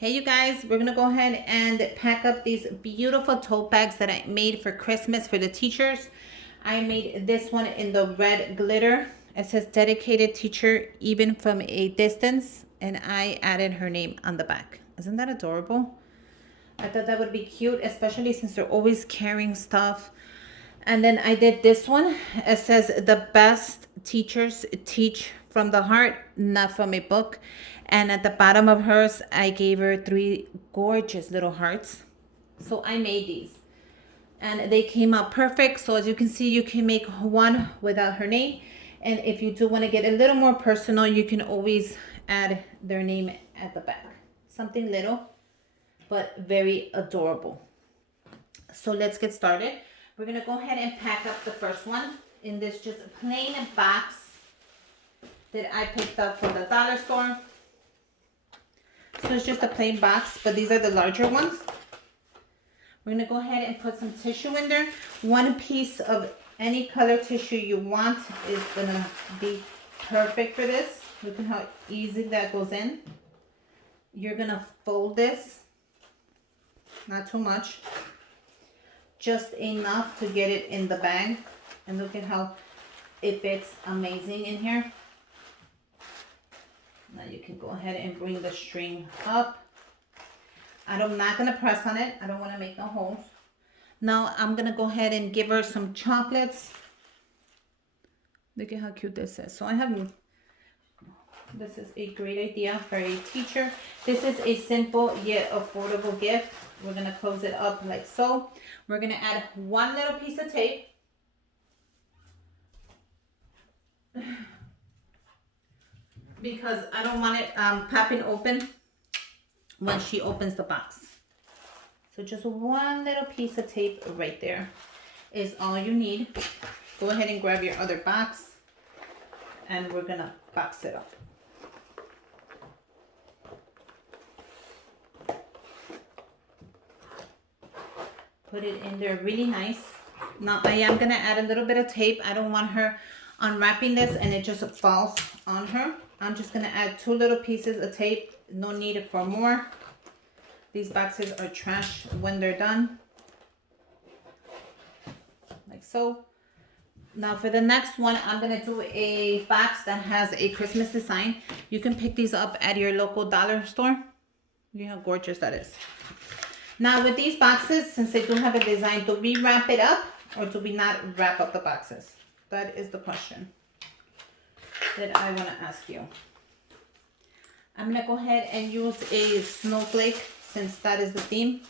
Hey you guys, we're gonna go ahead and pack up these beautiful tote bags that I made for Christmas for the teachers. I made this one in the red glitter. It says dedicated teacher even from a distance, and I added her name on the back. Isn't that adorable? I thought that would be cute, especially since they're always carrying stuff. And then I did this one. It says the best teachers teach from the heart, not from a book. And at the bottom of hers, I gave her three gorgeous little hearts. So I made these and they came out perfect. So as you can see, you can make one without her name. And if you do want to get a little more personal, you can always add their name at the back. Something little, but very adorable. So let's get started. We're gonna go ahead and pack up the first one in this just plain box that I picked up from the dollar store. So it's just a plain box, but these are the larger ones. We're gonna go ahead and put some tissue in there. One piece of any color tissue you want is gonna be perfect for this. Look at how easy that goes in. You're gonna fold this, not too much, just enough to get it in the bag. And look at how it fits amazing in here. Now you can go ahead and bring the string up. I'm not gonna press on it. I don't wanna make no holes. Now I'm gonna go ahead and give her some chocolates. Look at how cute this is. So this is a great idea for a teacher. This is a simple yet affordable gift. We're gonna close it up like so. We're gonna add one little piece of tape. Because I don't want it popping open when she opens the box. So just one little piece of tape right there is all you need. Go ahead and grab your other box and we're gonna box it up. Put it in there really nice. Now I am gonna add a little bit of tape. I don't want her unwrapping this and it just falls on her. I'm just gonna add two little pieces of tape. No need for more. These boxes are trash when they're done. Like so. Now for the next one, I'm gonna do a box that has a Christmas design. You can pick these up at your local dollar store. Look how gorgeous that is. Now with these boxes, since they do have a design, do we wrap it up or do we not wrap up the boxes? That is the question that I want to ask you. I'm going to go ahead and use a snowflake since that is the theme.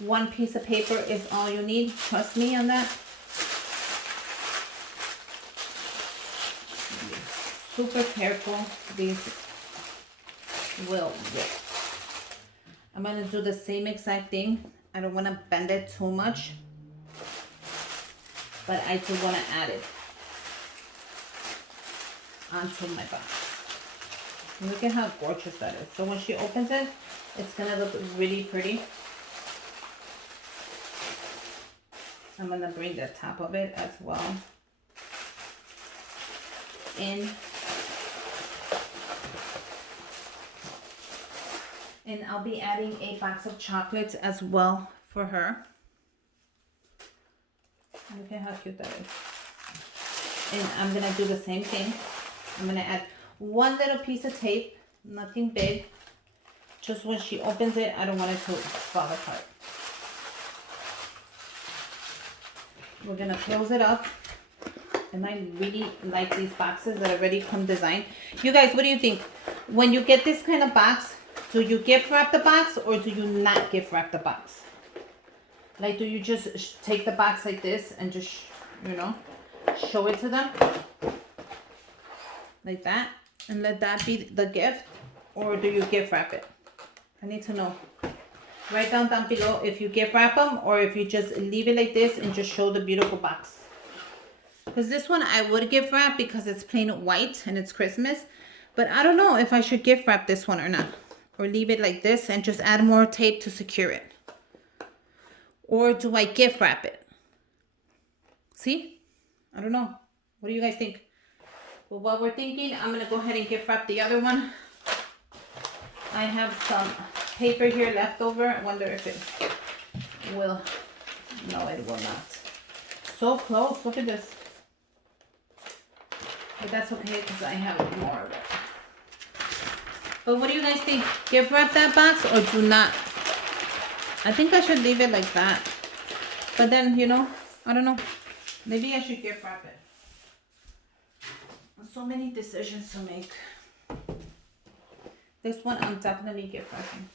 One piece of paper is all you need. Trust me on that. Super careful. These will rip. I'm going to do the same exact thing. I don't want to bend it too much, but I do want to add it onto my box. Look at how gorgeous that is. So when she opens it, it's going to look really pretty. I'm going to bring the top of it as well in. And I'll be adding a box of chocolates as well for her. Look at how cute that is. And I'm gonna do the same thing. I'm gonna add one little piece of tape, nothing big. Just when she opens it, I don't want it to fall apart. We're gonna close it up. And I really like these boxes that already come designed. You guys, what do you think? When you get this kind of box, do you gift wrap the box or do you not gift wrap the box? Like, do you just take the box like this and just, show it to them? Like that? And let that be the gift? Or do you gift wrap it? I need to know. Write down below if you gift wrap them or if you just leave it like this and just show the beautiful box. Because this one I would gift wrap because it's plain white and it's Christmas. But I don't know if I should gift wrap this one or not. Or leave it like this and just add more tape to secure it. Or do I gift wrap it? See? I don't know. What do you guys think? But while we're thinking, I'm gonna go ahead and gift wrap the other one. I have some paper here left over. I wonder if it will. No, it will not. So close. Look at this. But that's okay because I have more of it. But what do you guys think? Gift wrap that box or do not? I think I should leave it like that. But then, you know, I don't know. Maybe I should gift wrap it. So many decisions to make. This one I'm definitely gift wrapping.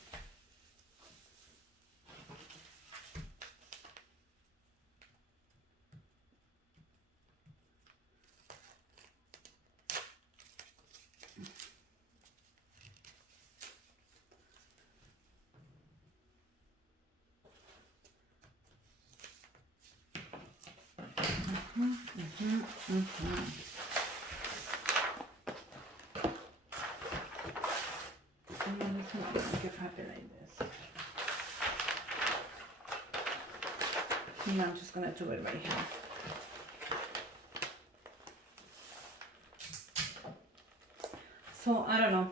No, I'm just gonna do it right here. So I don't know.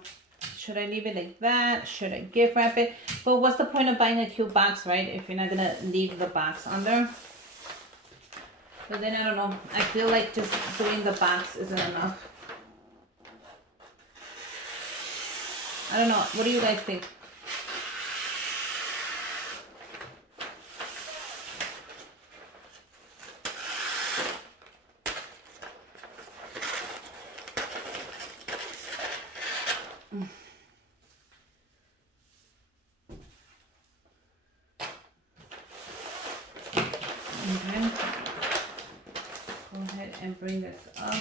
Should I leave it like that? Should I gift wrap it? But what's the point of buying a cute box, right? If you're not gonna leave the box under. But then I don't know. I feel like just doing the box isn't enough. I don't know. What do you guys think? Okay. Go ahead and bring this up.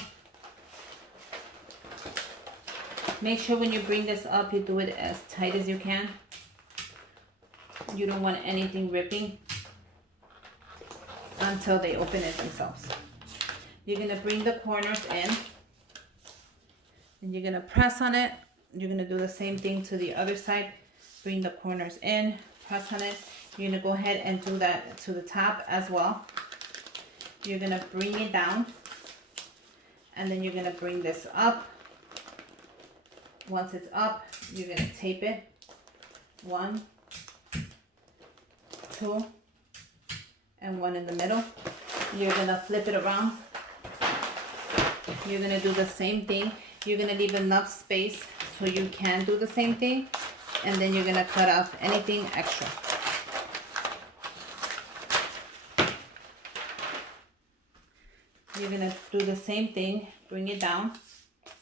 Make sure when you bring this up, you do it as tight as you can. You don't want anything ripping until they open it themselves. You're gonna bring the corners in and you're gonna press on it. You're gonna do the same thing to the other side. Bring the corners in, press on it. You're gonna go ahead and do that to the top as well. You're gonna bring it down and then you're gonna bring this up. Once it's up, you're gonna tape it. 1, 2, and 1 in the middle. You're gonna flip it around. You're gonna do the same thing. You're gonna leave enough space so you can do the same thing. And then you're gonna cut off anything extra. You're gonna do the same thing. Bring it down,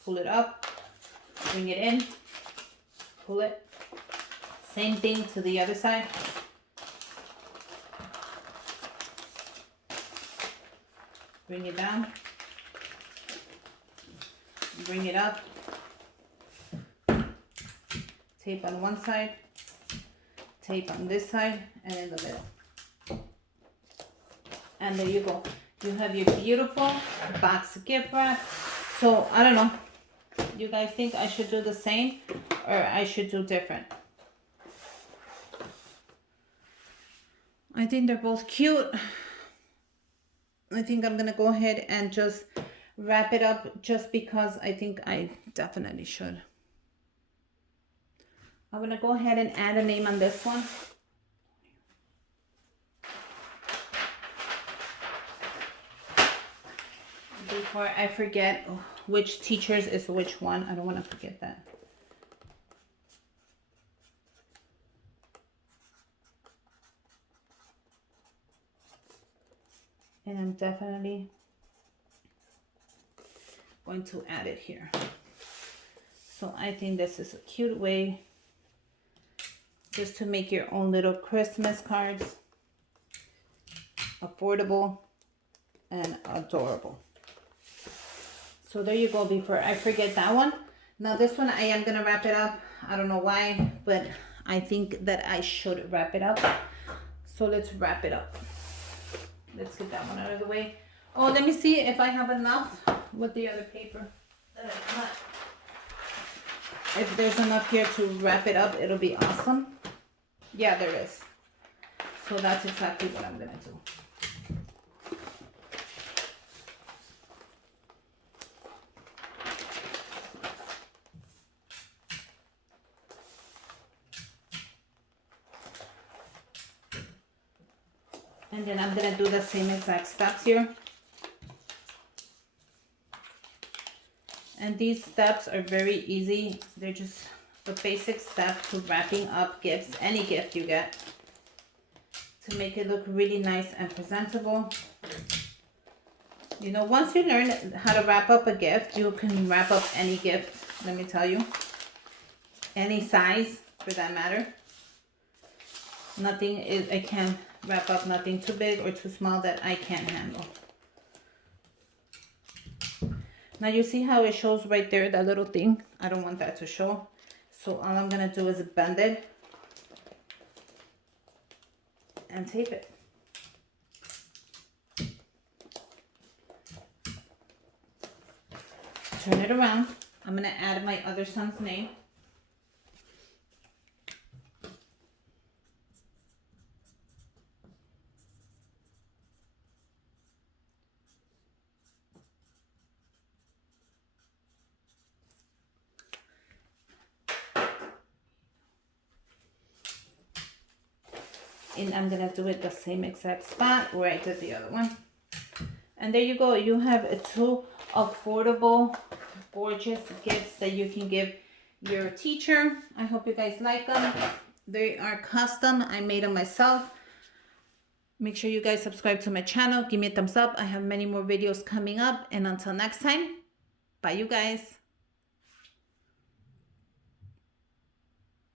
pull it up, bring it in, pull it. Same thing to the other side. Bring it down, bring it up, tape on one side, tape on this side, and in the middle. And there you go. You have your beautiful box gift wrap. So I don't know. You guys think I should do the same or I should do different? I think they're both cute. I think I'm gonna go ahead and just wrap it up just because I think I definitely should. I'm gonna go ahead and add a name on this one. Before I forget which teachers is which one. I don't want to forget that. And I'm definitely going to add it here. So I think this is a cute way just to make your own little Christmas cards. Affordable and adorable. So there you go, before I forget that one. Now this one I am gonna wrap it up. I don't know why, but I think that I should wrap it up. So let's wrap it up. Let's get that one out of the way. Oh, let me see if I have enough with the other paper that I cut. If there's enough here to wrap it up, it'll be awesome. Yeah, there is. So that's exactly what I'm gonna do. And then I'm gonna do the same exact steps here. And these steps are very easy. They're just the basic steps to wrapping up gifts, any gift you get, to make it look really nice and presentable. You know, once you learn how to wrap up a gift, you can wrap up any gift, let me tell you. Any size, for that matter. Nothing is, I can wrap up nothing too big or too small that I can't handle. Now you see how it shows right there, that little thing? I don't want that to show. So all I'm gonna do is bend it and tape it. Turn it around. I'm gonna add my other son's name. And I'm gonna do it the same exact spot where I did the other one. And there you go. You have two affordable, gorgeous gifts that you can give your teacher. I hope you guys like them. They are custom. I made them myself. Make sure you guys subscribe to my channel. Give me a thumbs up. I have many more videos coming up. And until next time, bye you guys.